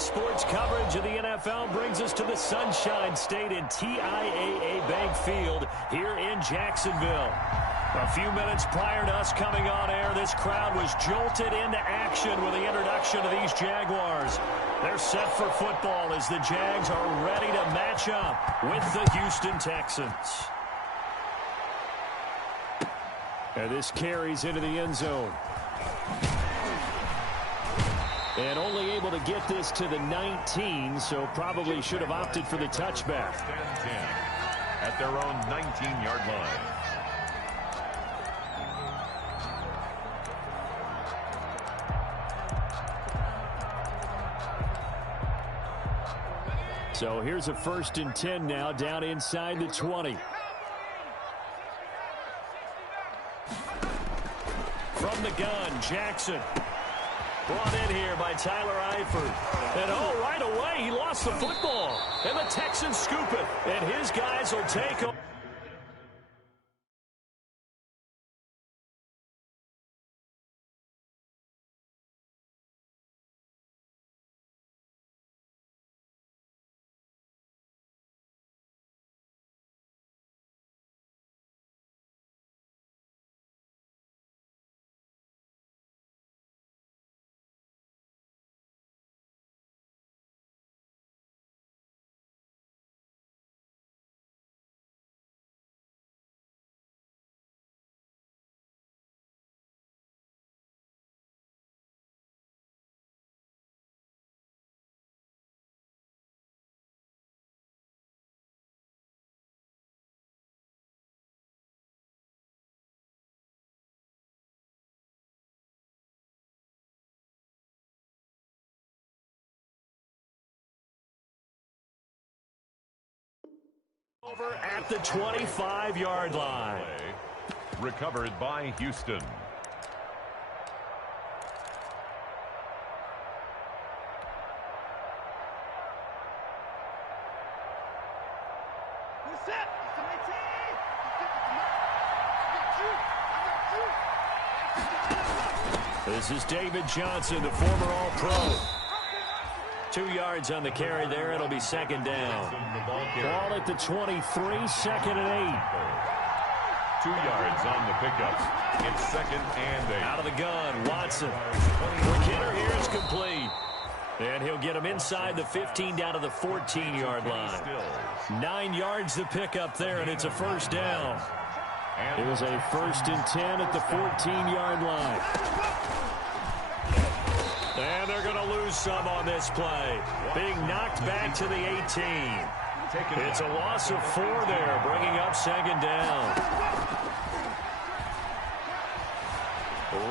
sports coverage of the NFL brings us to the Sunshine State in TIAA Bank Field here in Jacksonville. A few minutes prior to us coming on air, this crowd was jolted into action with the introduction of these Jaguars. They're set for football as the Jags are ready to match up with the Houston Texans. And this carries into the end zone. And only able to get this to the 19, so probably should have opted for the touchback. 10-10 at their own 19-yard line. So here's a 1st and 10 now, down inside the 20. From the gun, Jackson. Brought in here by Tyler Eifert. And right away, he lost the football. And the Texans scoop it. And his guys will take him. Over at the 25-yard line. Recovered by Houston. This is David Johnson, the former All-Pro. 2 yards on the carry there. It'll be 2nd down. Ball at the 23, 2nd and 8. 2 yards on the pickup. It's 2nd and 8. Out of the gun, Watson. McKinnon here is complete. And he'll get him inside the 15 down to the 14-yard line. 9 yards the pickup there, and it's a 1st down. It was a 1st and 10 at the 14-yard line. And they're going to lose some on this play. Being knocked back to the 18. It's a loss of 4 there, bringing up 2nd down.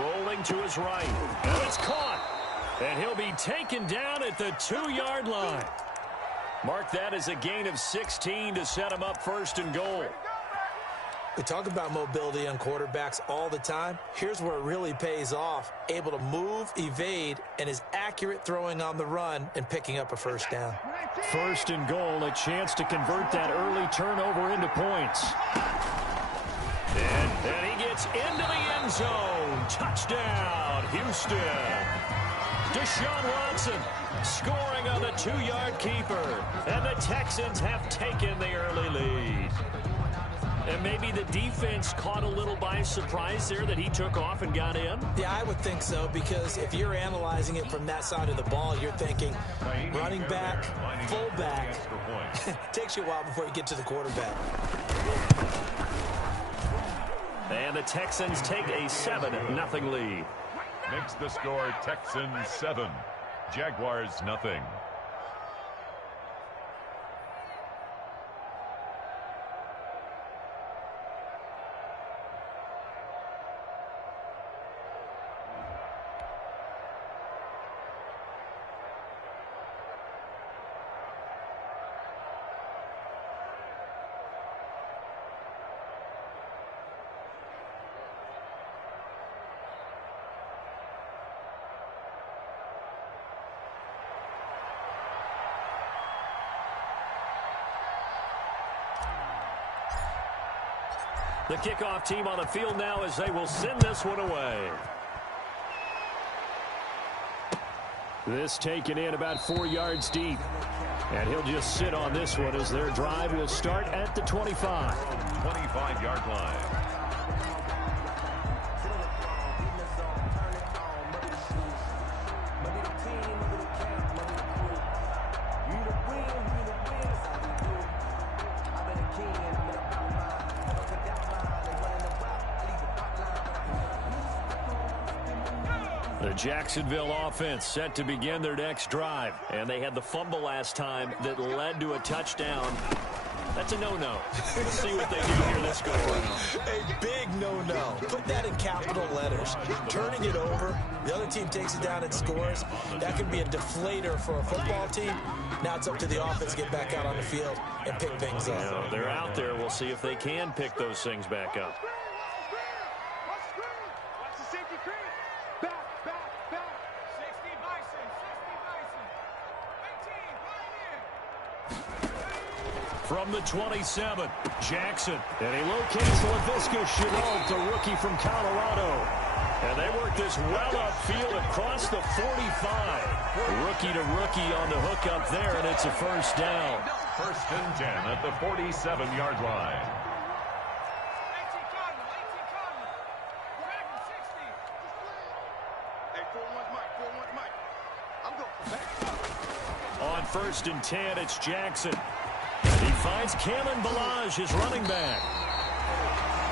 Rolling to his right. And it's caught. And he'll be taken down at the 2-yard line. Mark that as a gain of 16 to set him up 1st and goal. We talk about mobility on quarterbacks all the time. Here's where it really pays off. Able to move, evade, and is accurate throwing on the run and picking up a 1st down. 1st and goal, a chance to convert that early turnover into points. And he gets into the end zone. Touchdown, Houston. Deshaun Watson scoring on the 2-yard keeper. And the Texans have taken the early lead. And maybe the defense caught a little by surprise there that he took off and got in? Yeah, I would think so, because if you're analyzing it from that side of the ball, you're thinking running back, fullback. Takes you a while before you get to the quarterback. And the Texans take a 7-0 lead. Makes the score Texans 7, Jaguars nothing. The kickoff team on the field now as they will send this one away. This taken in about 4 yards deep. And he'll just sit on this one as their drive will start at the 25. 25-yard line. The Jacksonville offense set to begin their next drive. And they had the fumble last time that led to a touchdown. That's a no-no. We'll see what they do here this go around. A big no-no. Put that in capital letters. Turning it over, the other team takes it down and scores. That could be a deflator for a football team. Now it's up to the offense to get back out on the field and pick things up. You know, they're out there. We'll see if they can pick those things back up. From the 27, Jackson. And he locates Laviska Shenault, the rookie from Colorado. And they work this well upfield across the 45. Rookie to rookie on the hook up there, and it's a first down. First and 10 at the 47-yard line. On first and 10, it's Jackson. He finds Kalen Leauge, his running back.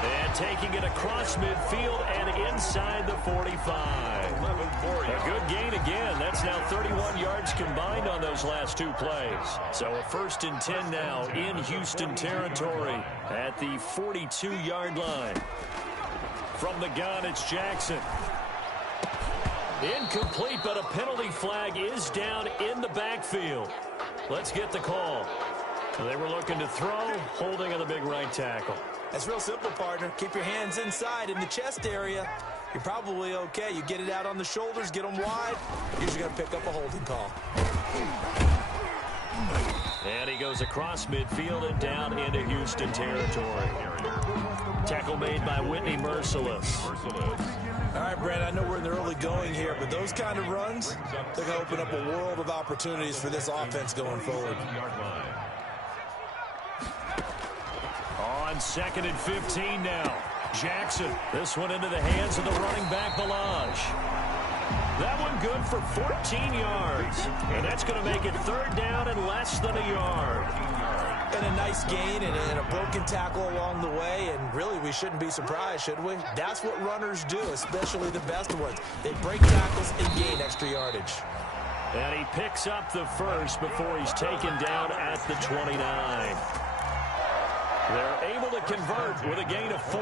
And taking it across midfield and inside the 45. A good gain again. That's now 31 yards combined on those last two plays. So a first and 10 now in Houston territory at the 42-yard line. From the gun, it's Jackson. Incomplete, but a penalty flag is down in the backfield. Let's get the call. They were looking to throw, holding on the big right tackle. That's real simple, partner. Keep your hands inside in the chest area. You're probably okay. You get it out on the shoulders, get them wide. Usually going to pick up a holding call. And he goes across midfield and down into Houston territory. Tackle made by Whitney Merciless. All right, Brent, I know we're in the early going here, but those kind of runs, they're going to open up a world of opportunities for this offense going forward. On second and 15 now. Jackson. This one into the hands of the running back, Leauge. That one good for 14 yards. And that's going to make it third down and less than a yard. And a nice gain and a broken tackle along the way. And really, we shouldn't be surprised, should we? That's what runners do, especially the best ones. They break tackles and gain extra yardage. And he picks up the first before he's taken down at the 29. They're able to convert with a gain of 4.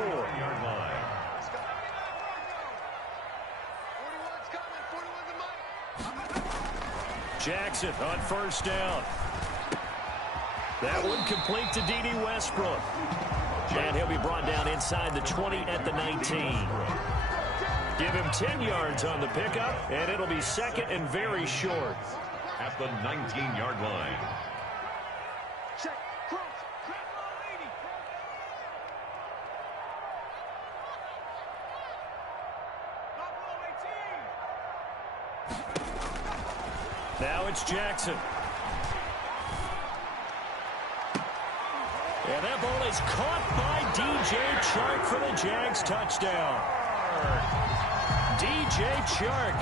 Jackson on first down. That one complete to D.D. Westbrook. And he'll be brought down inside the 20 at the 19. Give him 10 yards on the pickup, and it'll be second and very short. At the 19-yard line. Now it's Jackson. And that ball is caught by D.J. Chark for the Jags touchdown. D.J. Chark,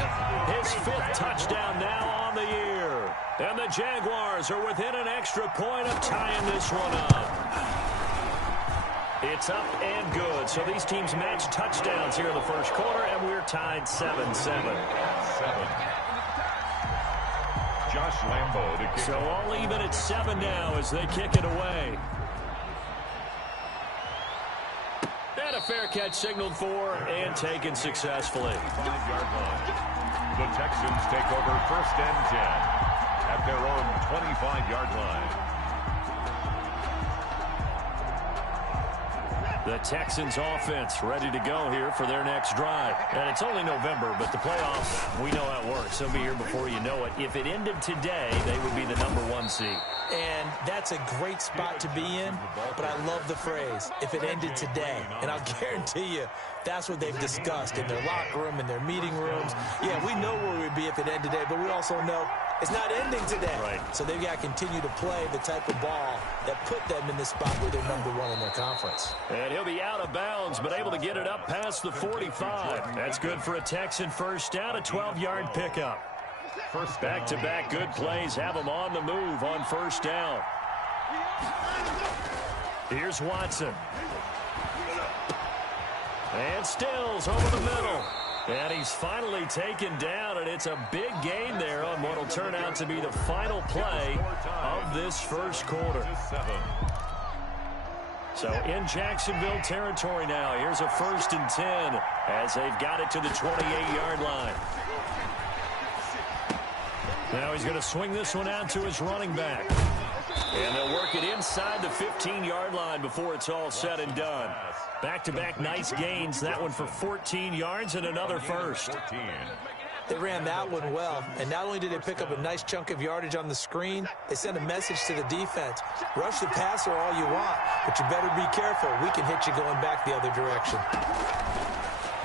his 5th touchdown now on the year. And the Jaguars are within an extra point of tying this one up. It's up and good. So these teams match touchdowns here in the first quarter, and we're tied 7-7. Josh Lambo to kick. So all even at 7 now as they kick it away. And a fair catch signaled for and taken successfully. 5-yard line. The Texans take over first and 10 at their own 25-yard line. The Texans offense ready to go here for their next drive. And it's only November, but the playoffs, we know how it works. They'll be here before you know it. If it ended today, they would be the #1 seed. And that's a great spot to be in, but I love the phrase, if it ended today. And I'll guarantee you, that's what they've discussed in their locker room, in their meeting rooms. Yeah, we know where we'd be if it ended today, but we also know it's not ending today. Right. So they've got to continue to play the type of ball that put them in the spot where they're #1 in their conference. And he'll be out of bounds, but able to get it up past the 45. That's good for a Texan first down, a 12-yard pickup. Back-to-back good plays have them on the move on first down. Here's Watson. And Stills over the middle. And he's finally taken down, and it's a big gain there on what will turn out to be the final play of this first quarter. So in Jacksonville territory now, here's a 1st and 10 as they've got it to the 28-yard line. Now he's going to swing this one out to his running back. And they'll work it inside the 15-yard line before it's all said and done. Back-to-back nice gains. That one for 14 yards and another first. They ran that one well, and not only did they pick up a nice chunk of yardage on the screen, they sent a message to the defense. Rush the passer all you want, but you better be careful. We can hit you going back the other direction.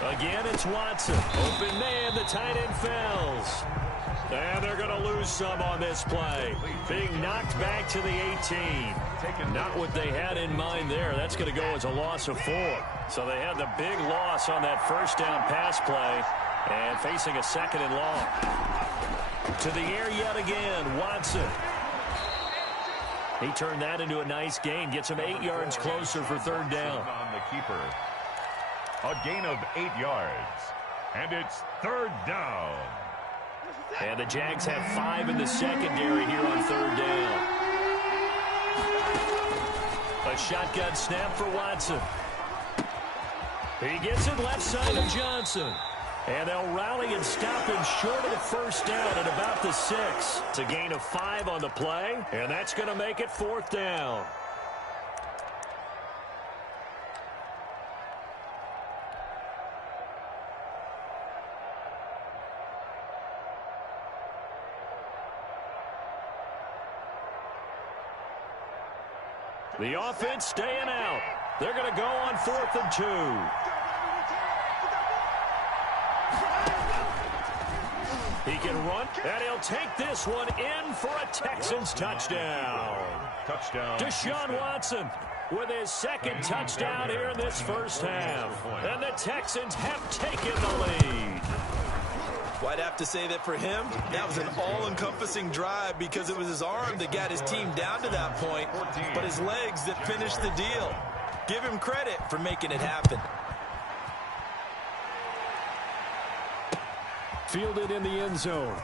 Again, it's Watson. Open man, the tight end fells. And they're going to lose some on this play. Being knocked back to the 18. Not what they had in mind there. That's going to go as a loss of 4. So they had the big loss on that first down pass play. And facing a 2nd and long. To the air yet again, Watson. He turned that into a nice gain. Gets him 8 yards closer for 3rd down. On the keeper. A gain of 8 yards. And it's 3rd down. And the Jags have 5 in the secondary here on 3rd down. A shotgun snap for Watson. He gets it left side of Johnson. And they'll rally and stop him short of the first down at about the 6. It's a gain of 5 on the play, and that's going to make it 4th down. The offense staying out. They're going to go on 4th and 2. He can run, and he'll take this one in for a Texans touchdown. Deshaun Watson with his 2nd touchdown here in this first half. And the Texans have taken the lead. Well, I'd have to say that for him, that was an all-encompassing drive because it was his arm that got his team down to that point, but his legs that finished the deal. Give him credit for making it happen. Fielded in the end zone.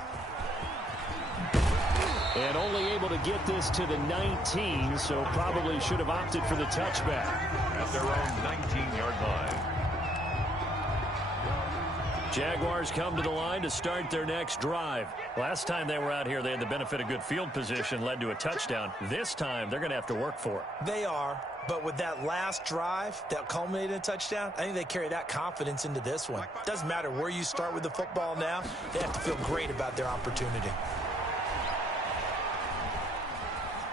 And only able to get this to the 19, so probably should have opted for the touchback. At their own 19-yard line. Jaguars come to the line to start their next drive. Last time they were out here, they had the benefit of good field position, led to a touchdown. This time, they're going to have to work for it. They are, but with that last drive that culminated in a touchdown, I think they carry that confidence into this one. Doesn't matter where you start with the football now, they have to feel great about their opportunity.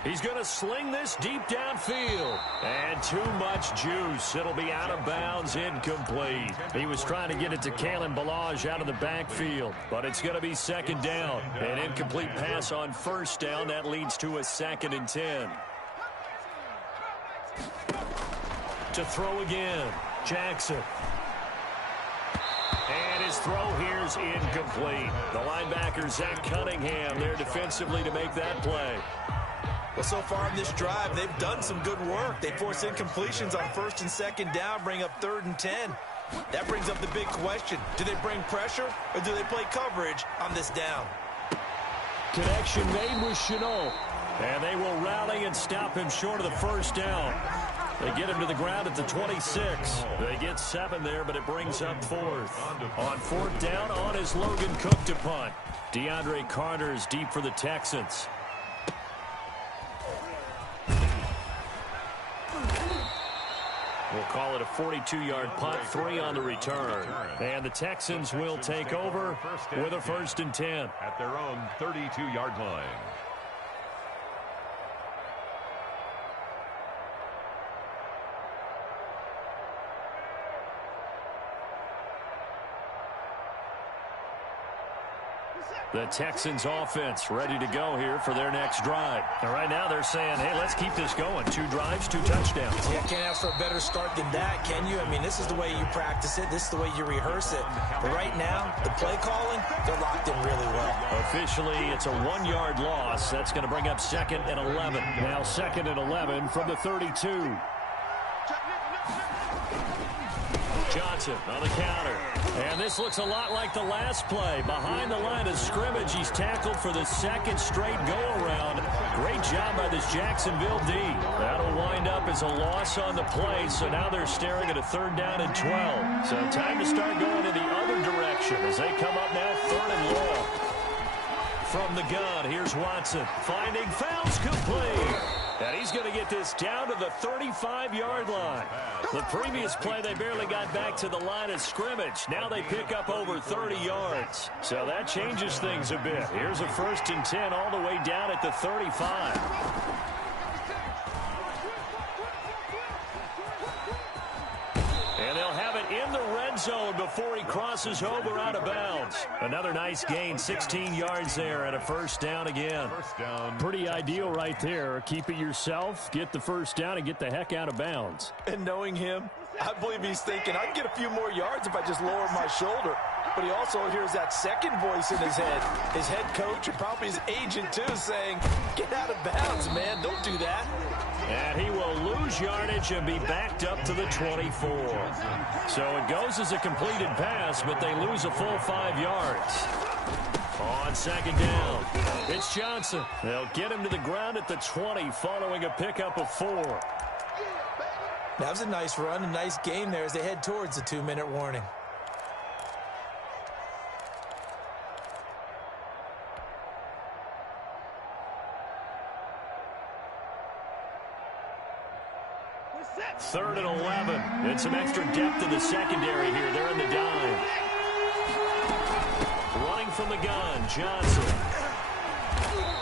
He's going to sling this deep downfield. And too much juice. It'll be out of bounds, incomplete. He was trying to get it to Leauge out of the backfield. But it's going to be 2nd down. An incomplete pass on 1st down. That leads to a 2nd and 10. To throw again, Jackson. And his throw here's incomplete. The linebacker, Zach Cunningham, there defensively to make that play. Well, so far in this drive, they've done some good work. They force incompletions on 1st and 2nd down, bring up 3rd and 10. That brings up the big question. Do they bring pressure or do they play coverage on this down? Connection made with Chenault. And they will rally and stop him short of the first down. They get him to the ground at the 26. They get 7 there, but it brings up 4th. On 4th down, on is Logan Cook to punt. DeAndre Carter's deep for the Texans. We'll call it a 42-yard punt, 3 on the return. And the Texans will take over with a 1st and 10. At their own 32-yard line. The Texans offense ready to go here for their next drive. And right now they're saying, hey, let's keep this going. 2 drives, 2 touchdowns. Yeah, can't ask for a better start than that, can you? I mean, this is the way you practice it. This is the way you rehearse it. But right now, the play calling, they're locked in really well. Officially, it's a 1-yard loss. That's going to bring up 2nd and 11. Now 2nd and 11 from the 32. Johnson on the counter. And this looks a lot like the last play. Behind the line of scrimmage, he's tackled for the 2nd straight go-around. Great job by this Jacksonville D. That'll wind up as a loss on the play, so now they're staring at a 3rd down and 12. So time to start going in the other direction as they come up now 3rd and long. From the gun, here's Watson. Finding fouls complete. And he's going to get this down to the 35-yard line. The previous play, they barely got back to the line of scrimmage. Now they pick up over 30 yards. So that changes things a bit. Here's a 1st and 10 all the way down at the 35. And they'll have it in the red zone before he crosses over out of bounds. Another nice gain, 16 yards there, and a 1st down again. First down. Pretty ideal right there. Keep it yourself, get the 1st down, and get the heck out of bounds. And knowing him, I believe he's thinking, I can get a few more yards if I just lower my shoulder. But he also hears that second voice in his head. His head coach and probably his agent, too, saying, get out of bounds, man. Don't do that. And he will lose yardage and be backed up to the 24. So it goes as a completed pass, but they lose a full 5 yards. On 2nd down, it's Johnson. They'll get him to the ground at the 20 following a pickup of 4. That was a nice run, a nice game there as they head towards the 2-minute warning. Third and 11. And some extra depth in the secondary here. They're in the dime. Running from the gun, Johnson.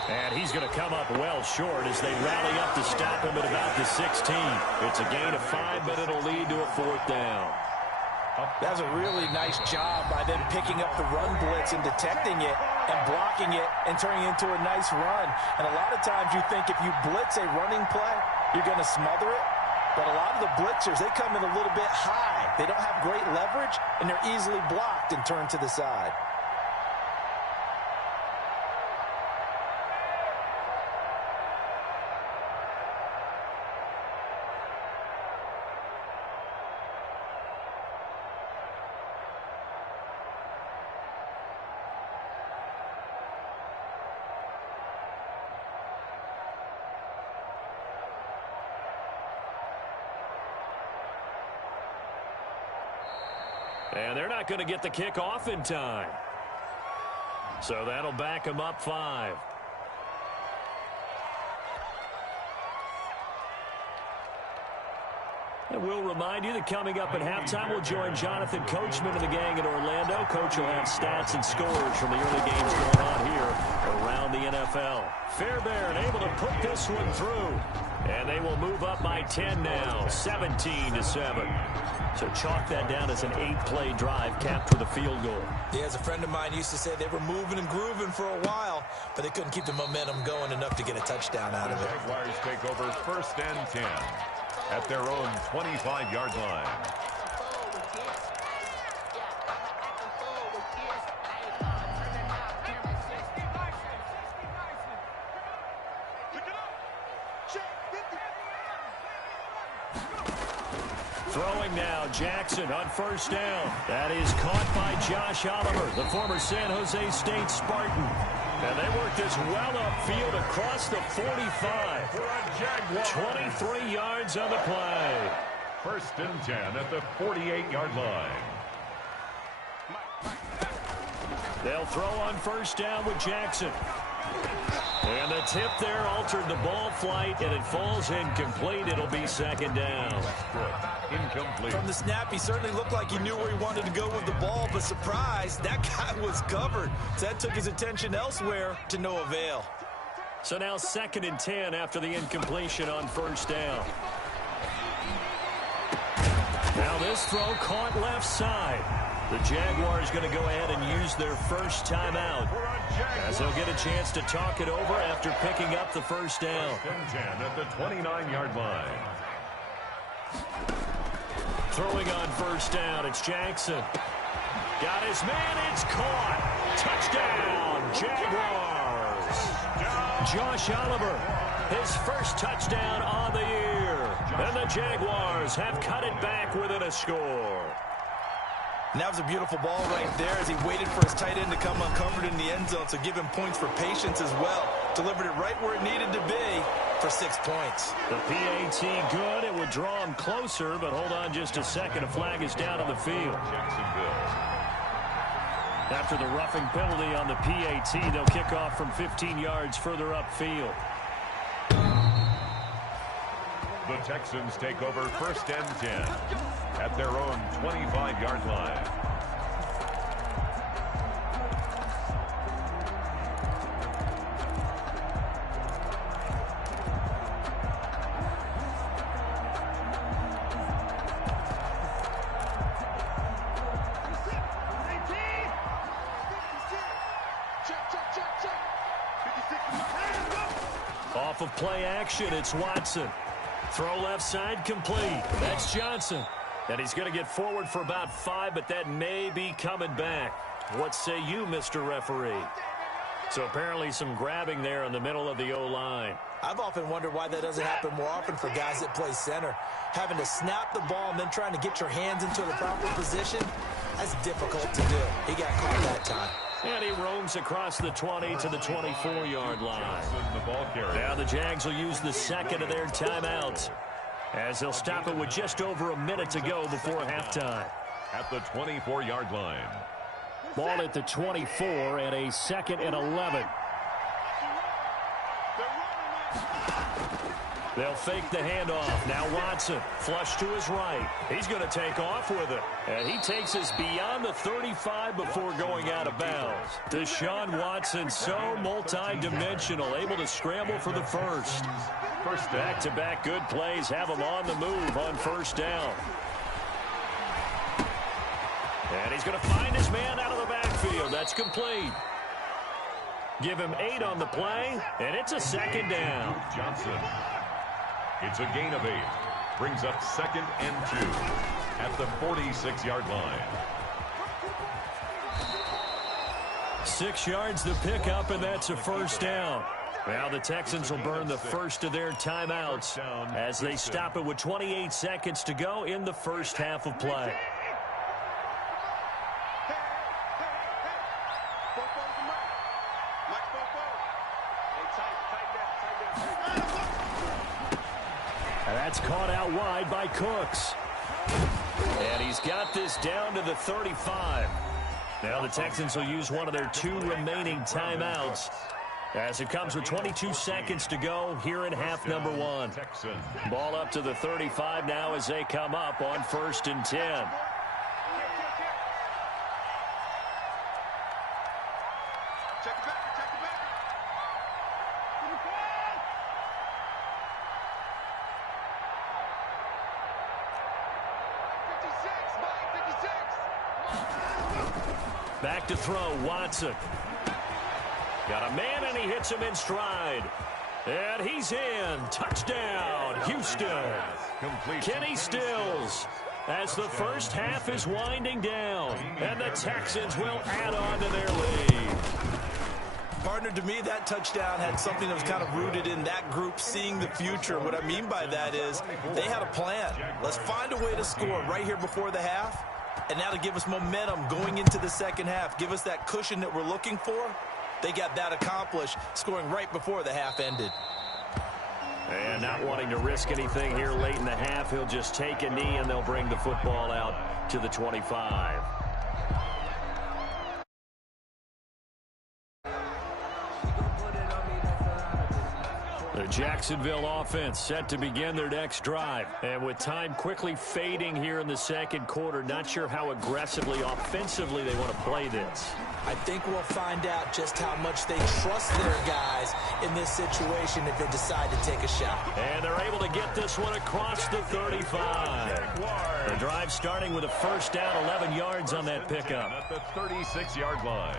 And he's going to come up well short as they rally up to stop him at about the 16. It's a gain of 5, but it'll lead to a 4th down. That's a really nice job by them picking up the run blitz and detecting it and blocking it and turning it into a nice run. And a lot of times you think if you blitz a running play, you're going to smother it. But a lot of the blitzers, they come in a little bit high. They don't have great leverage, and they're easily blocked and turned to the side. And they're not going to get the kick off in time. So that'll back them up 5. And we'll remind you that coming up at halftime, we'll join Jonathan Coachman and the gang in Orlando. Coach will have stats and scores from the early games going on here around the NFL. Fairbairn able to put this one through. And they will move up by 10 now, 17-7. So chalk that down as an 8-play drive capped with a field goal. Yeah, as a friend of mine used to say, they were moving and grooving for a while, but they couldn't keep the momentum going enough to get a touchdown out of it. The Jaguars take over 1st and 10 at their own 25-yard line. Throwing now, Jackson on 1st down. That is caught by Josh Oliver, the former San Jose State Spartan. And they work this well upfield across the 45. 23 yards on the play. 1st and 10 at the 48-yard line. They'll throw on 1st down with Jackson. And the tip there altered the ball flight, and it falls incomplete. It'll be 2nd down. incomplete. From the snap, he certainly looked like he knew where he wanted to go with the ball, but surprise, that guy was covered. So that took his attention elsewhere to no avail. So now 2nd and 10 after the incompletion on first down. Now this throw caught left side. The Jaguars going to go ahead and use their first timeout, as they'll get a chance to talk it over after picking up the first down. 10 at the 29-yard line. Throwing on first down, it's Jackson. Got his man, it's caught. Touchdown, Jaguars. Josh Oliver, his first touchdown on the year. And the Jaguars have cut it back within a score. And that was a beautiful ball right there as he waited for his tight end to come uncovered in the end zone. So give him points for patience as well. Delivered it right where it needed to be for 6 points. The PAT good. It would draw him closer, but hold on just a second. A flag is down on the field. Jacksonville. After the roughing penalty on the PAT, they'll kick off from 15 yards further upfield. The Texans take over 1st and 10 at their own 25-yard line. Off of play action, it's Watson. Throw left side complete. That's Johnson. And he's going to get forward for about 5, but that may be coming back. What say you, Mr. Referee? So apparently some grabbing there in the middle of the O-line. I've often wondered why that doesn't happen more often for guys that play center. Having to snap the ball and then trying to get your hands into the proper position, that's difficult to do. He got caught that time. And he roams across the 20 to the 24-yard line. The ball carrier. Now the Jags will use the second of their timeouts, as they'll stop it with just over a minute to go before halftime. At the 24-yard line. Ball at the 24 and a 2nd and 11. They'll fake the handoff. Now Watson, flush to his right. He's going to take off with it. And he takes us beyond the 35 before going out of bounds. Deshaun Watson, so multi-dimensional, able to scramble for the first. Back-to-back good plays have him on the move on first down. And he's going to find his man out of the backfield. That's complete. Give him 8 on the play, and it's a 2nd down. Johnson. It's a gain of 8. Brings up 2nd and 2 at the 46-yard line. 6 yards to pick up, and that's a first down. Now the Texans will burn the first of their timeouts as they stop it with 28 seconds to go in the first half of play. That's caught out wide by Cooks. And he's got this down to the 35. Now the Texans will use one of their 2 remaining timeouts, as it comes with 22 seconds to go here in half number 1. Ball up to the 35 now as they come up on 1st and 10. Back to throw, Watson. Got a man, and he hits him in stride. And he's in. Touchdown, Houston. Kenny Stills, as the first half is winding down. And the Texans will add on to their lead. Partner, to me, that touchdown had something that was kind of rooted in that group seeing the future. What I mean by that is they had a plan. Let's find a way to score right here before the half. And now to give us momentum going into the second half, give us that cushion that we're looking for. They got that accomplished, scoring right before the half ended. And not wanting to risk anything here late in the half, he'll just take a knee, and they'll bring the football out to the 25. The Jacksonville offense set to begin their next drive. And with time quickly fading here in the second quarter, not sure how aggressively, offensively they want to play this. I think we'll find out just how much they trust their guys in this situation if they decide to take a shot. And they're able to get this one across the 35. The drive starting with a first down, 11 yards on that pickup. At the 36-yard line.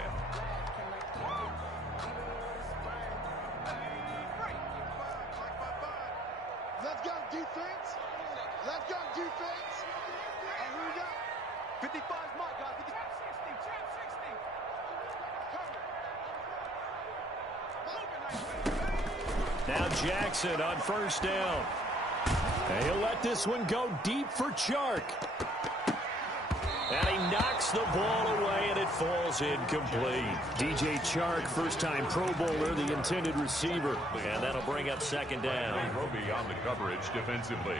Let's go, defense. Let's go, defense. And here we go. 55 mark, guys. 60. Now Jackson on first down. And he'll let this one go deep for Chark. And he knocks the ball away, and it falls incomplete. DJ Chark, first-time Pro Bowler, the intended receiver. And that'll bring up second down. Roby on the coverage defensively.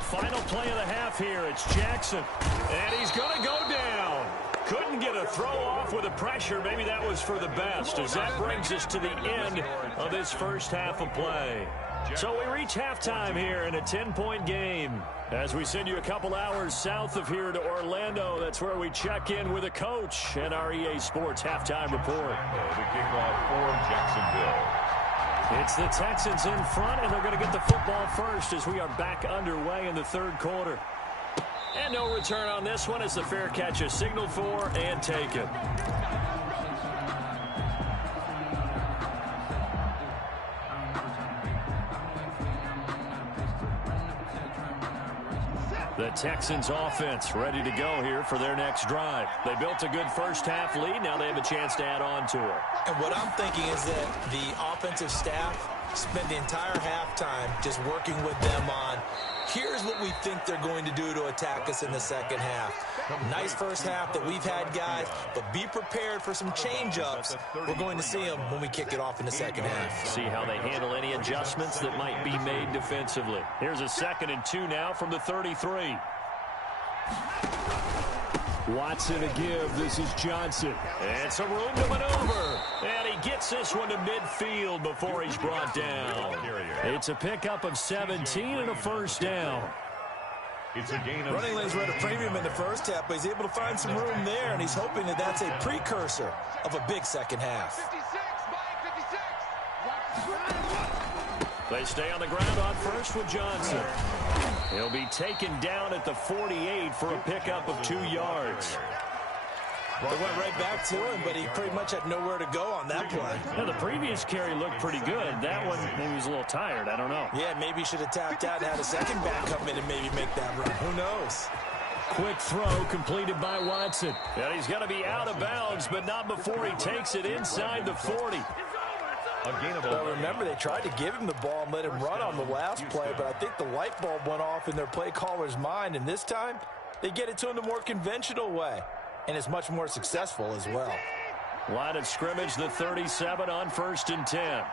Final play of the half here. It's Jackson. And he's going to go down. Couldn't get a throw off with the pressure. Maybe that was for the best, as that brings us to the end of this first half of play. So we reach halftime here in a 10-point game. As we send you a couple hours south of here to Orlando, that's where we check in with a coach and our EA Sports halftime report. The kickoff for Jacksonville. It's the Texans in front, and they're going to get the football first as we are back underway in the third quarter. And no return on this one as the fair catch is signaled for and taken. The Texans offense ready to go here for their next drive. They built a good first half lead. Now they have a chance to add on to it. And what I'm thinking is that the offensive staff spent the entire halftime just working with them on, here's what we think they're going to do to attack us in the second half. Nice first half that we've had, guys, but be prepared for some change-ups. We're going to see them when we kick it off in the second half. See how they handle any adjustments that might be made defensively. Here's a 2nd and 2 now from the 33. Watson to give. This is Johnson. And some room to maneuver. And he gets this one to midfield before he's brought down. It's a pickup of 17 and a first down. It's a gain of Running lanes were at a premium in the first half, but he's able to find some room there, and he's hoping that that's a precursor of a big second half. 56. They stay on the ground on first with Johnson. He'll be taken down at the 48 for a pickup of 2 yards. They went right back to him, but he pretty much had nowhere to go on that play. Now, the previous carry looked pretty good. That one, maybe he was a little tired. I don't know. Yeah, maybe he should have tapped out and had a second back come in and maybe make that run. Who knows? Quick throw completed by Watson. And he's going to be out of bounds, but not before he takes it inside the 40. Well, remember, they tried to give him the ball and let him run on the last play, but I think the light bulb went off in their play caller's mind, and this time they get it to him the more conventional way, and it's much more successful as well. Line of scrimmage, the 37 on 1st and 10.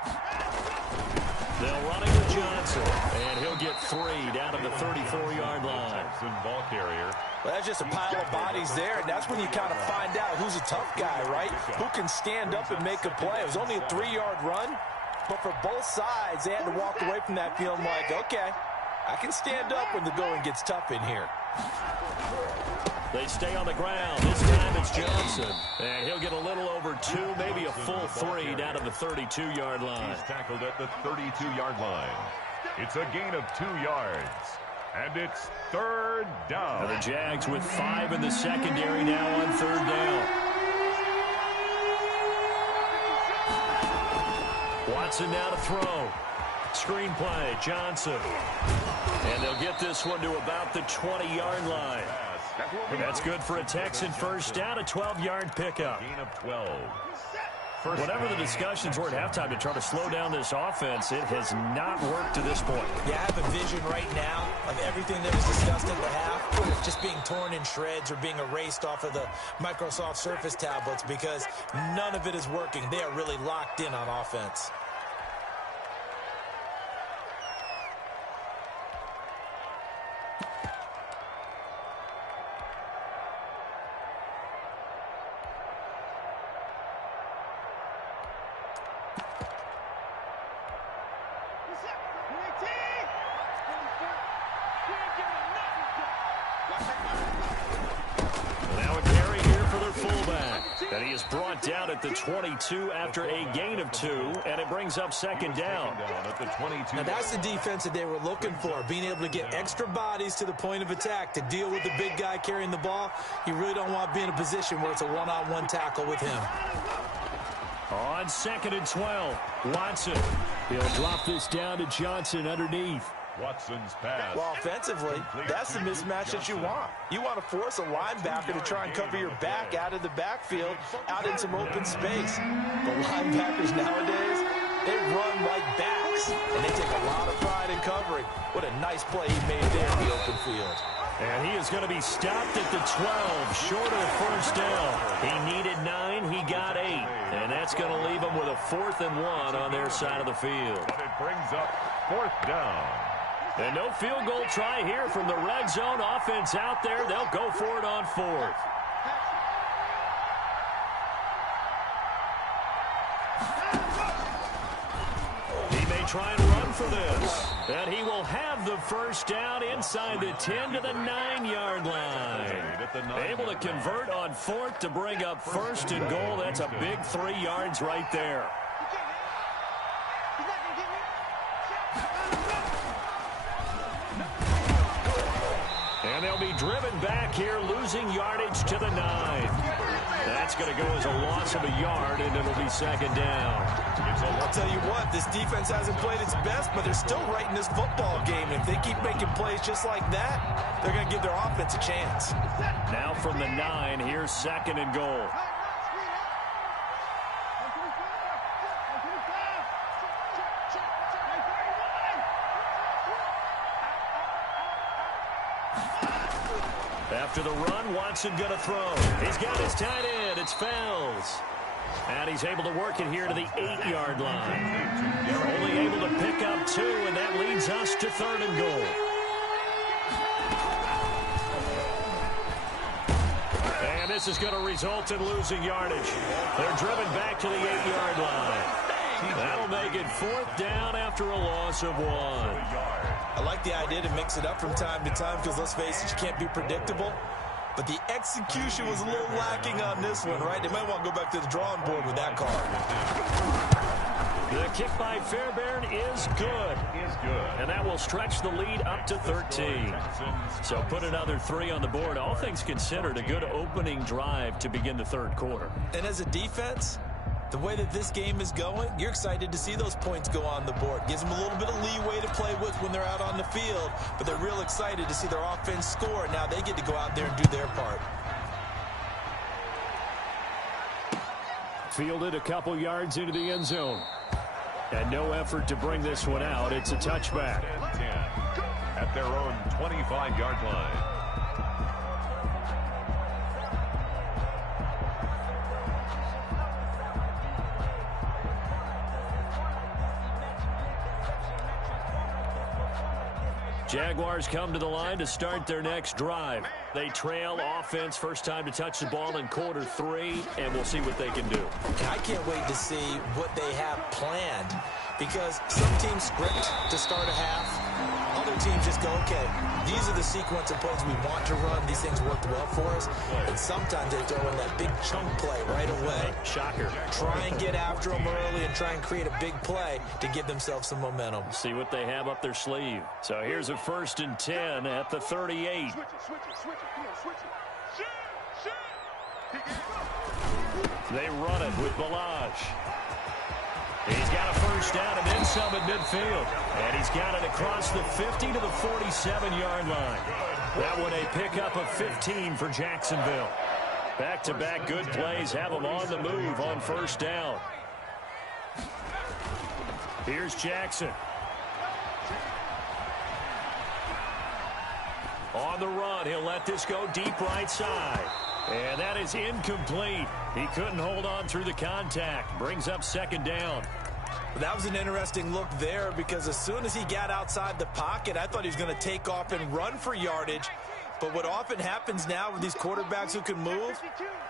They'll run it with Johnson, and he'll get 3 down to the 34-yard line. Ball carrier. Well, that's just a pile of bodies there, and that's when you kind of find out who's a tough guy, right? Who can stand up and make a play. It was only a 3-yard run, but for both sides, they had to walk away from that feeling like, okay, I can stand up when the going gets tough in here. They stay on the ground. This time it's Johnson. And he'll get a little over 2, maybe a full 3 down to the 32-yard line. He's tackled at the 32-yard line. It's a gain of 2 yards. And it's 3rd down. And the Jags with 5 in the secondary now on 3rd down. Watson now to throw. Screen play, Johnson. And they'll get this one to about the 20-yard line. That's good for a Texan first down, a 12-yard pickup. Gain of 12. Whatever the discussions were at halftime to try to slow down this offense, it has not worked to this point. Yeah, I have a vision right now of everything that was discussed in the half just being torn in shreds or being erased off of the Microsoft Surface tablets because none of it is working. They are really locked in on offense. down at the 22 after a gain of 2, and it brings up second down. Now that's the defense that they were looking for, being able to get extra bodies to the point of attack to deal with the big guy carrying the ball. You really don't want to be in a position where it's a one-on-one tackle with him. On 2nd and 12, Watson. He'll drop this down to Johnson underneath. Watson's pass. Well, offensively, that's the mismatch that you want. You want to force a linebacker to try and cover your back out of the backfield, out in some open space. The linebackers nowadays, they run like backs, and they take a lot of pride in covering. What a nice play he made there in the open field. And he is going to be stopped at the 12, short of first down. He needed 9, he got 8. And that's going to leave him with a 4th and 1 on their side of the field. And it brings up 4th down. And no field goal try here from the red zone offense out there. They'll go for it on 4th. He may try and run for this. And he will have the first down inside the 10 to the 9-yard line. Able to convert on 4th to bring up 1st and goal. That's a big 3 yards right there. And they'll be driven back here, losing yardage to the 9. That's going to go as a loss of a yard, and it'll be second down. I'll tell you what, this defense hasn't played its best, but they're still right in this football game. If they keep making plays just like that, they're going to give their offense a chance. Now from the 9, here's 2nd and goal. After the run, Watson going to throw. He's got his tight end. It's Fells. And he's able to work it here to the 8-yard line. Only able to pick up 2, and that leads us to 3rd and goal. And this is going to result in losing yardage. They're driven back to the 8-yard line. That'll make it 4th down after a loss of 1. I like the idea to mix it up from time to time because, let's face it, you can't be predictable. But the execution was a little lacking on this one, right? They might want to go back to the drawing board with that call. The kick by Fairbairn is good. And that will stretch the lead up to 13. So put another 3 on the board. All things considered, a good opening drive to begin the 3rd quarter. And as a defense, the way that this game is going, you're excited to see those points go on the board. Gives them a little bit of leeway to play with when they're out on the field, but they're real excited to see their offense score. Now they get to go out there and do their part. Fielded a couple yards into the end zone. And no effort to bring this one out. It's a touchback. 10 at their own 25-yard line. Jaguars come to the line to start their next drive. They trail offense, first time to touch the ball in quarter 3, and we'll see what they can do. And I can't wait to see what they have planned, because some teams script to start a half. Other teams just go, okay, these are the sequence of plays we want to run. These things worked well for us. And sometimes they throw in that big chunk play right away. Shocker. Try and get after them early and try and create a big play to give themselves some momentum. See what they have up their sleeve. So here's a 1st and 10 at the 38. They run it with Leauge. He's got a first down and then some at midfield. And he's got it across the 50 to the 47-yard line. That one a pickup of 15 for Jacksonville. Back-to-back good plays have them on the move on first down. Here's Jackson. On the run, he'll let this go deep right side. And that is incomplete. He couldn't hold on through the contact. Brings up second down. That was an interesting look there, because as soon as he got outside the pocket, I thought he was going to take off and run for yardage. But what often happens now with these quarterbacks who can move,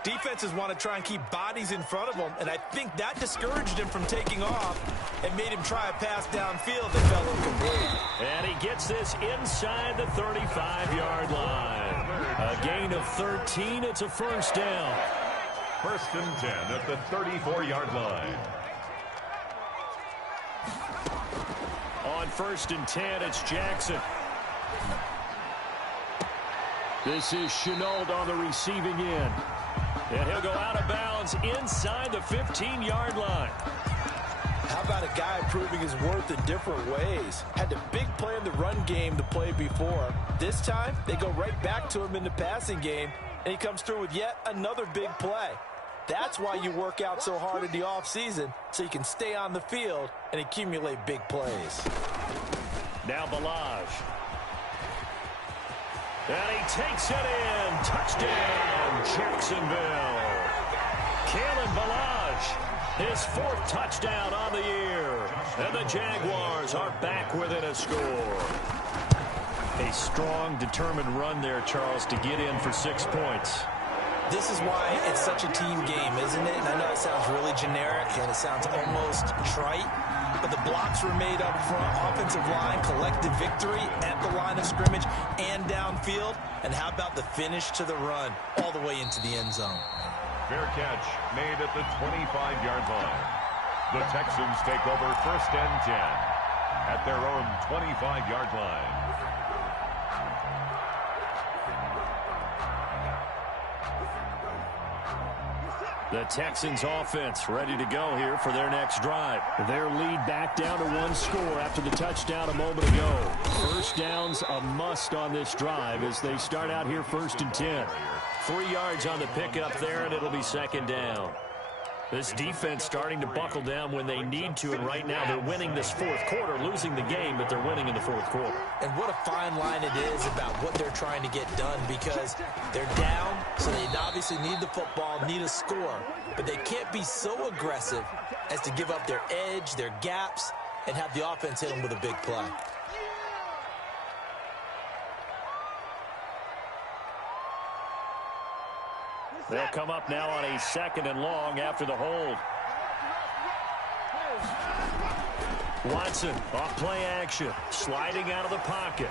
defenses want to try and keep bodies in front of them, and I think that discouraged him from taking off and made him try a pass downfield that fell incomplete. And he gets this inside the 35-yard line. A gain of 13. It's a first down. First and 10 at the 34-yard line. On first and 10, it's Jackson. This is Chenault on the receiving end. And he'll go out of bounds inside the 15-yard line. How about a guy proving his worth in different ways? Had the big play in the run game to play before. This time, they go right back to him in the passing game, and he comes through with yet another big play. That's why you work out so hard in the offseason, so you can stay on the field and accumulate big plays. Now Leauge. And he takes it in. Touchdown, Jacksonville. Kalen Leauge, his 4th touchdown on the year. And the Jaguars are back within a score. A strong, determined run there, Charles, to get in for 6 points. This is why it's such a team game, isn't it? And I know it sounds really generic and it sounds almost trite, but the blocks were made up front, offensive line, collective victory at the line of scrimmage and downfield. And how about the finish to the run all the way into the end zone? Fair catch made at the 25-yard line. The Texans take over first and 10 at their own 25-yard line. The Texans offense ready to go here for their next drive. Their lead back down to 1 score after the touchdown a moment ago. First down's a must on this drive as they start out here first and 10. 3 yards on the pickup there, and it'll be second down. This defense starting to buckle down when they need to, and right now they're winning this 4th quarter, losing the game, but they're winning in the 4th quarter. And what a fine line it is about what they're trying to get done, because they're down, so they obviously need the football, need a score, but they can't be so aggressive as to give up their edge, their gaps, and have the offense hit them with a big play. They'll come up now on a 2nd and long after the hold. Watson off play action, sliding out of the pocket.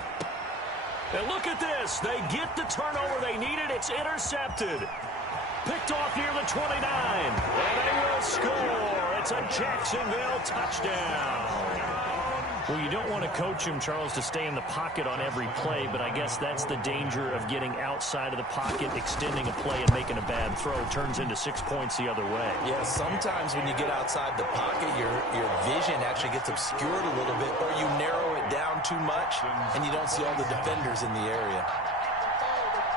And look at this. They get the turnover they needed. It's intercepted. Picked off near the 29. And they will score. It's a Jacksonville touchdown. Well, you don't want to coach him, Charles, to stay in the pocket on every play, but I guess that's the danger of getting outside of the pocket, extending a play and making a bad throw. Turns into 6 points the other way. Yeah, sometimes when you get outside the pocket, your vision actually gets obscured a little bit, or you narrow it down too much, and you don't see all the defenders in the area.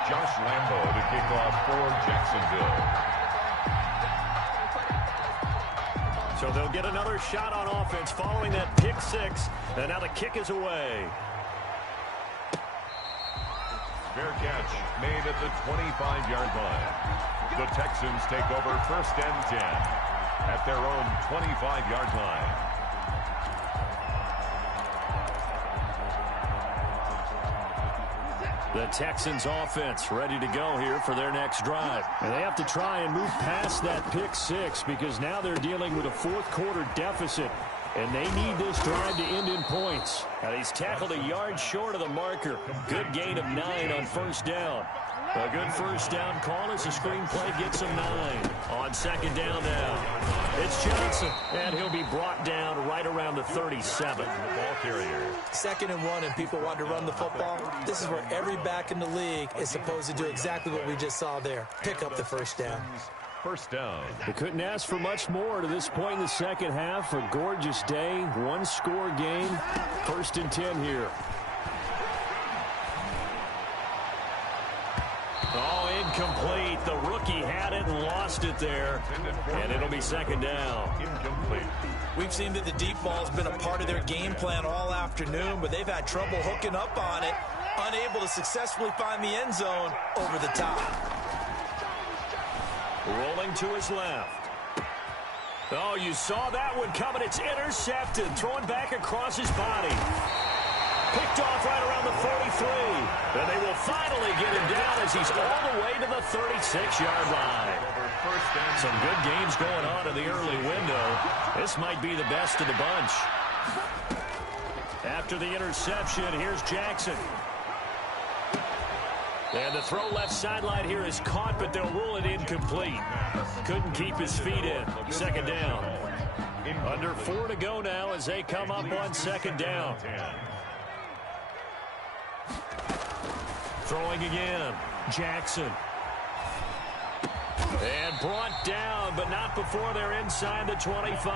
Josh Lambo to kick off for Jacksonville. So they'll get another shot on offense following that pick 6, and now the kick is away. Fair catch made at the 25-yard line. The Texans take over first and 10 at their own 25-yard line. The Texans offense ready to go here for their next drive. And they have to try and move past that pick 6 because now they're dealing with a 4th quarter deficit. And they need this drive to end in points. And he's tackled a yard short of the marker. Good gain of 9 on first down. A good first down call as the screenplay gets him 9. On second down now, it's Johnson. And he'll be brought down right around the 37. The ball carrier. 2nd and 1 and people want to run the football. This is where every back in the league is supposed to do exactly what we just saw there. Pick up the first down. First down. They couldn't ask for much more to this point in the second half. A gorgeous day, 1-score game. First and 10 here. Oh, incomplete. The rookie had it and lost it there. And it'll be second down. Incomplete. We've seen that the deep ball's been a part of their game plan all afternoon, but they've had trouble hooking up on it, unable to successfully find the end zone over the top. Rolling to his left. Oh, you saw that one coming. It's intercepted. Throwing back across his body. Picked off right around the 43. And they will finally get him down as he's all the way to the 36-yard line. Some good games going on in the early window. This might be the best of the bunch. After the interception, here's Jackson. And the throw left sideline here is caught, but they'll rule it incomplete. Couldn't keep his feet in. Second down. Under 4 to go now as they come up on second down. Throwing again. Jackson. And brought down, but not before they're inside the 25.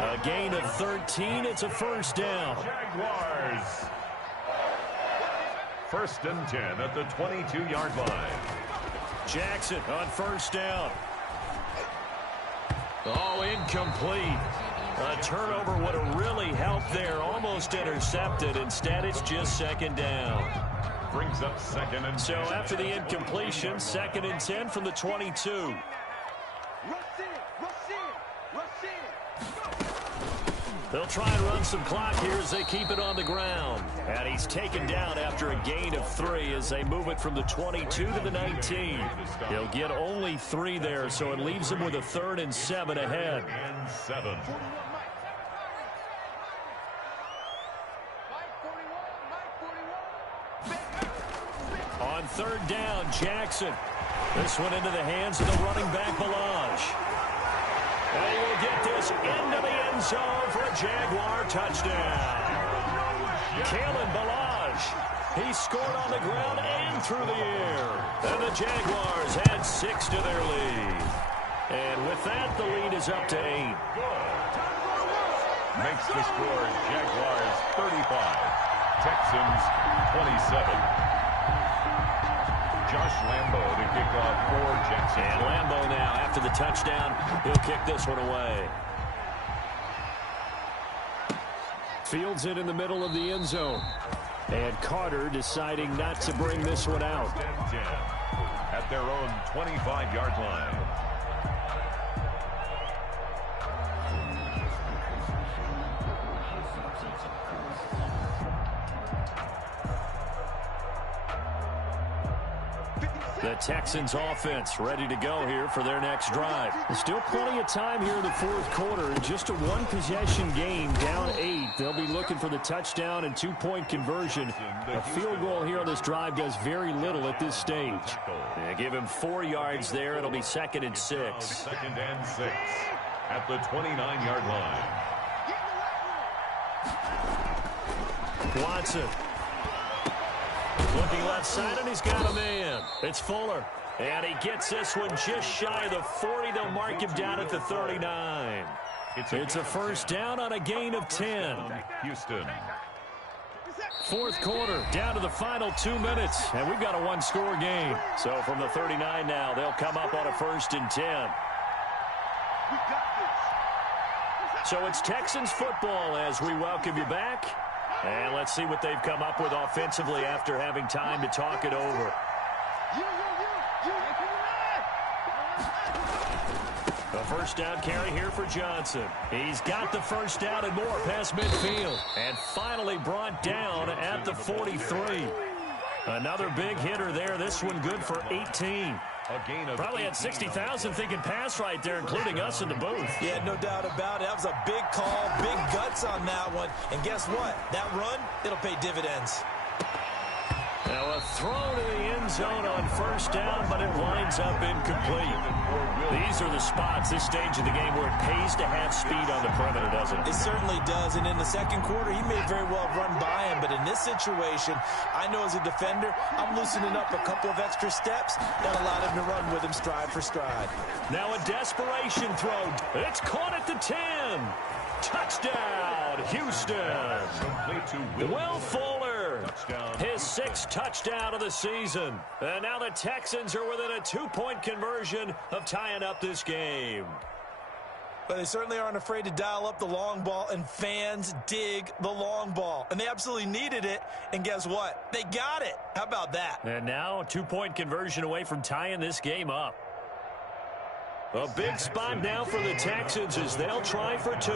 A gain of 13. It's a first down. Jaguars. First and 10 at the 22-yard line. Jackson on first down. Oh, incomplete. A turnover would have really helped there. Almost intercepted. Instead, it's just second down. Brings up second and 10. So after the incompletion, second and 10 from the 22. They'll try and run some clock here as they keep it on the ground. And he's taken down after a gain of 3 as they move it from the 22 to the 19. He'll get only 3 there, so it leaves him with a 3rd and 7 ahead. And 7. On third down, Jackson. This one into the hands of the running back, Leauge. And he will get this into the end zone for a Jaguar touchdown. Kalen Leauge. He scored on the ground and through the air. And the Jaguars add 6 to their lead. And with that, the lead is up to 8. Makes the score Jaguars 35. Texans 27. Josh Lambo to kick off for Jackson. And Lambo now, after the touchdown, he'll kick this one away. Fields it in the middle of the end zone. And Carter deciding not to bring this one out. At their own 25-yard line. The Texans offense ready to go here for their next drive. There's still plenty of time here in the fourth quarter. Just a one-possession game, down 8. They'll be looking for the touchdown and two-point conversion. A field goal here on this drive does very little at this stage. They give him 4 yards there. It'll be 2nd and 6. Second and 6 at the 29-yard line. Watson. Looking left side, and he's got a man. It's Fuller. And he gets this one just shy of the 40. They'll mark him down at the 39. It's a first down on a gain of 10. Houston. Fourth quarter, down to the final 2 minutes. And we've got a one-score game. So from the 39 now, they'll come up on a 1st and 10. So it's Texans football as we welcome you back. And let's see what they've come up with offensively after having time to talk it over. A first down carry here for Johnson. He's got the first down and more past midfield. And finally brought down at the 43. Another big hitter there. This one good for 18. Probably had 60,000 thinking pass right there, including us in the booth. Yeah, no doubt about it. That was a big call, big guts on that one. And guess what? That run, it'll pay dividends. Now a throw to the end zone on first down, but it winds up incomplete. These are the spots, this stage of the game, where it pays to have speed on the perimeter, doesn't it? It certainly does. And in the second quarter, he may very well run by him. But in this situation, I know as a defender, I'm loosening up a couple of extra steps that allowed him to run with him stride for stride. Now a desperation throw. It's caught at the 10. Touchdown, Houston. Will Fuller, his 6th touchdown of the season. And now the Texans are within a 2-point conversion of tying up this game. But they certainly aren't afraid to dial up the long ball, and fans dig the long ball. And they absolutely needed it, and guess what? They got it. How about that? And now a 2-point conversion away from tying this game up. A big spot now for the Texans as they'll try for 2.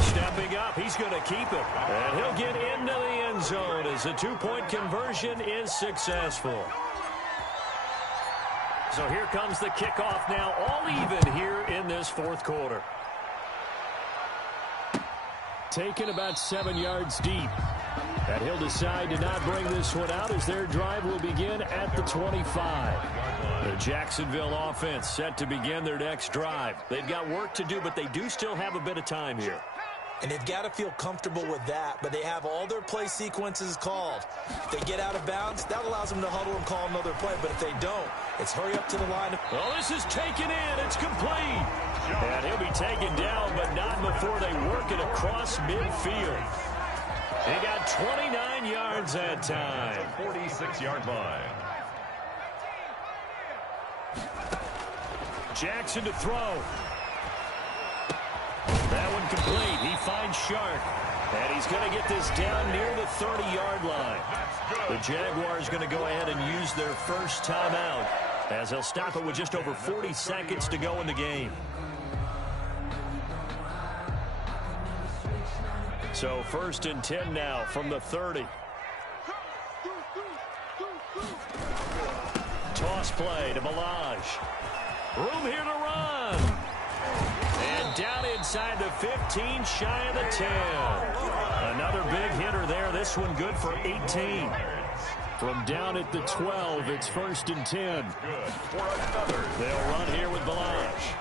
Stepping up, he's going to keep it. And he'll get into the end zone as the 2-point conversion is successful. So here comes the kickoff now, all even here in this fourth quarter. taken about 7 yards deep. And he'll decide to not bring this one out as their drive will begin at the 25. The Jacksonville offense set to begin their next drive. They've got work to do, but they do still have a bit of time here. And they've got to feel comfortable with that, but they have all their play sequences called. If they get out of bounds, that allows them to huddle and call another play, but if they don't, it's hurry up to the line. Oh, this is taken in. It's complete. And he'll be taken down, but not before they work it across midfield. He got 29 yards that time. 46-yard line. Jackson to throw. That one complete. He finds Shark. And he's going to get this down near the 30-yard line. The Jaguars going to go ahead and use their first timeout as they'll stop it with just over 40 seconds to go in the game. So 1st and 10 now from the 30. Toss play to Leauge. Room here to run. And down inside the 15, shy of the 10. Another big hitter there. This one good for 18. From down at the 12, it's 1st and 10. They'll run here with Leauge.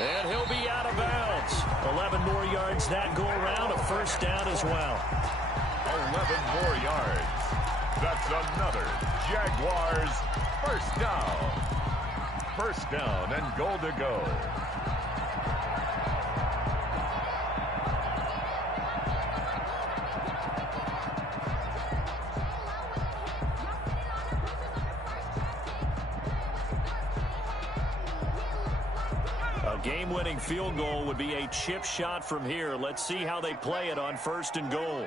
And he'll be out of bounds. 11 more yards that go around. A first down as well. 11 more yards. That's another Jaguars first down. First down and goal to go. A game-winning field goal would be a chip shot from here. Let's see how they play it on 1st and goal.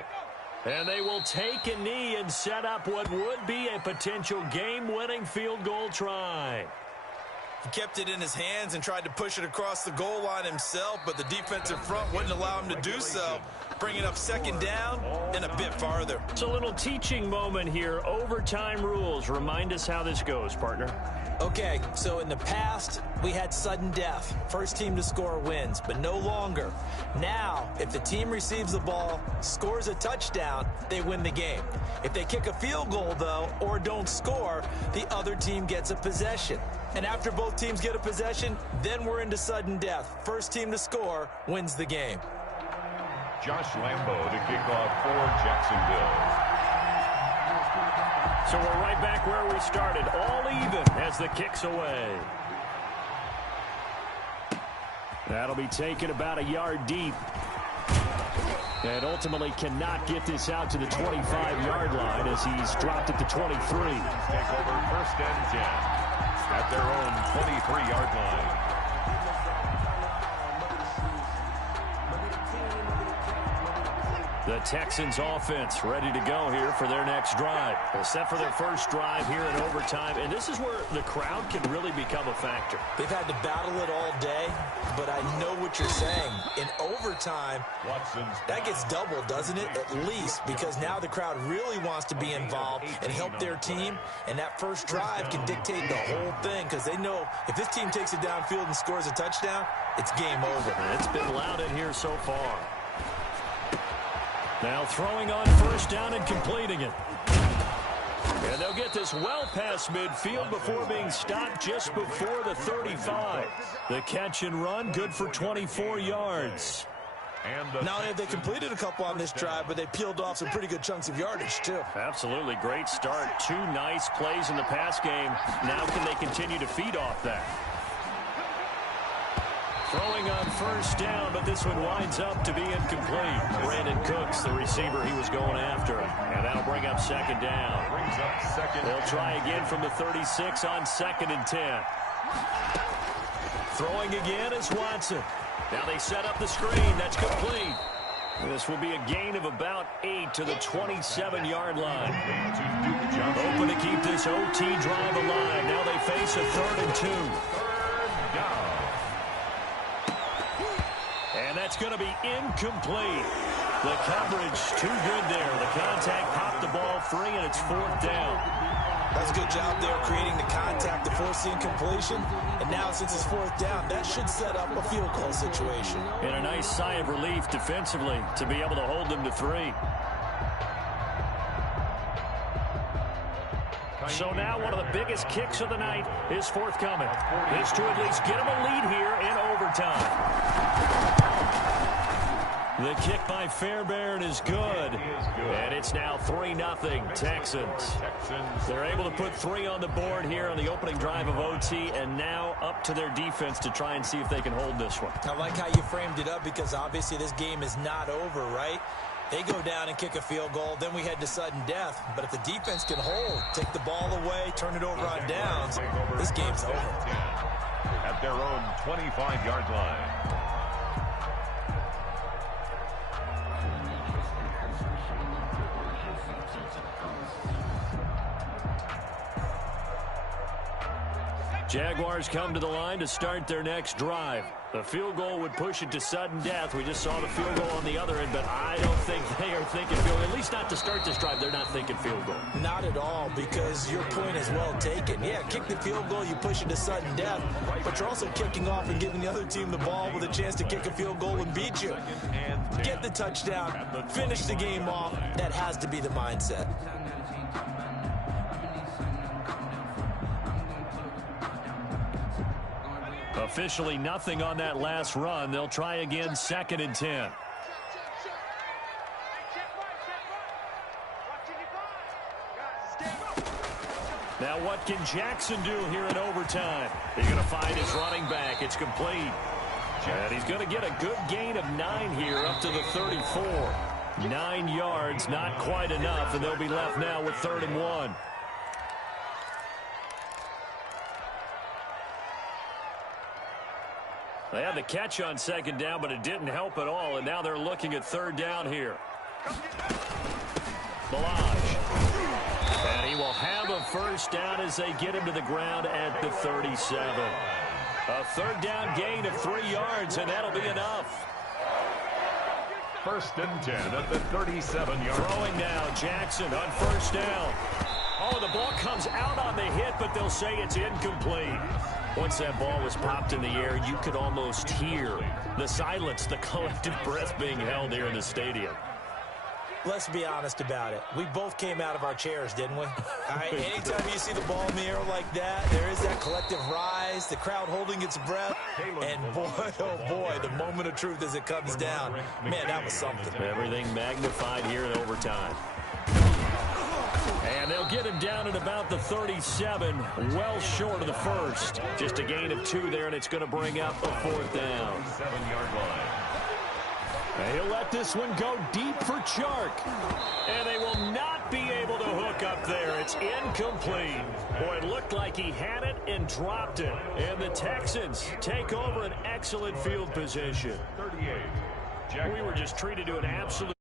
And they will take a knee and set up what would be a potential game-winning field goal try. He kept it in his hands and tried to push it across the goal line himself, but the defensive front wouldn't allow him to do so, bringing up 2nd down and a bit farther. It's a little teaching moment here. Overtime rules. Remind us how this goes, partner. Okay, so in the past, we had sudden death. First team to score wins, but no longer. Now, if the team receives the ball, scores a touchdown, they win the game. If they kick a field goal, though, or don't score, the other team gets a possession. And after both teams get a possession, then we're into sudden death. First team to score wins the game. Josh Lambo to kick off for Jacksonville. So we're right back where we started, all even as the kick's away. That'll be taken about a yard deep. And ultimately cannot get this out to the 25-yard line as he's dropped at the 23. Take over 1st and 10 at their own 23-yard line. The Texans offense ready to go here for their next drive. They're set for their first drive here in overtime, and this is where the crowd can really become a factor. They've had to battle it all day, but I know what you're saying. In overtime, that gets doubled, doesn't it? At least, because now the crowd really wants to be involved and help their team, and that first drive can dictate the whole thing because they know if this team takes it downfield and scores a touchdown, it's game over. It's been loud in here so far. Now throwing on 1st down and completing it. And they'll get this well past midfield before being stopped just before the 35. The catch and run, good for 24 yards. Not only have they completed a couple on this drive, but they peeled off some pretty good chunks of yardage, too. Absolutely. Great start. 2 nice plays in the pass game. Now can they continue to feed off that? Throwing on 1st down, but this one winds up to be incomplete. Brandon Cooks, the receiver he was going after. And that'll bring up 2nd down. They'll try again from the 36 on 2nd and 10. Throwing again is Watson. Now they set up the screen. That's complete. This will be a gain of about 8 to the 27-yard line. Hoping to keep this OT drive alive. Now they face a 3rd and 2. And that's going to be incomplete. The coverage too good there. The contact popped the ball free, and it's 4th down. That's a good job there creating the contact to force the incompletion. And now since it's fourth down, that should set up a field goal situation. And a nice sigh of relief defensively to be able to hold them to 3. So now one of the biggest kicks of the night is forthcoming. This to at least get them a lead here in overtime. The kick by Fairbairn is good. And it's now 3-0 Texans. They're able to put 3 on the board here on the opening drive of OT, and now up to their defense to try and see if they can hold this one. I like how you framed it up, because obviously this game is not over, right? They go down and kick a field goal, then we head to sudden death. But if the defense can hold, take the ball away, turn it over on downs, this game's over. At their own 25-yard line. Jaguars come to the line to start their next drive. The field goal would push it to sudden death. We just saw the field goal on the other end, but I don't think they are thinking field goal. At least not to start this drive. They're not thinking field goal. Not at all, because your point is well taken. Yeah, kick the field goal, you push it to sudden death, but you're also kicking off and giving the other team the ball with a chance to kick a field goal and beat you. Get the touchdown, finish the game off. That has to be the mindset. Officially nothing on that last run. They'll try again, 2nd and 10. Now what can Jackson do here in overtime? He's going to find his running back. It's complete. And he's going to get a good gain of 9 here up to the 34. 9 yards, not quite enough, and they'll be left now with 3rd and 1. They had the catch on 2nd down, but it didn't help at all, and now they're looking at 3rd down here. Leauge. And he will have a 1st down as they get him to the ground at the 37. A 3rd down gain of 3 yards, and that'll be enough. 1st and 10 at the 37-yard line. Throwing now, Jackson on 1st down. Oh, the ball comes out on the hit, but they'll say it's incomplete. Once that ball was popped in the air, you could almost hear the silence, the collective breath being held here in the stadium. Let's be honest about it. We both came out of our chairs, didn't we? All right, anytime you see the ball in the air like that, there is that collective rise, the crowd holding its breath, and boy, oh boy, the moment of truth as it comes down. Man, that was something. Everything magnified here in overtime. And they'll get him down at about the 37, well short of the 1st. Just a gain of 2 there, and it's going to bring up a 4th down. 7-yard line. And he'll let this one go deep for Chark. And they will not be able to hook up there. It's incomplete. Boy, it looked like he had it and dropped it. And the Texans take over an excellent field position. 38. We were just treated to an absolute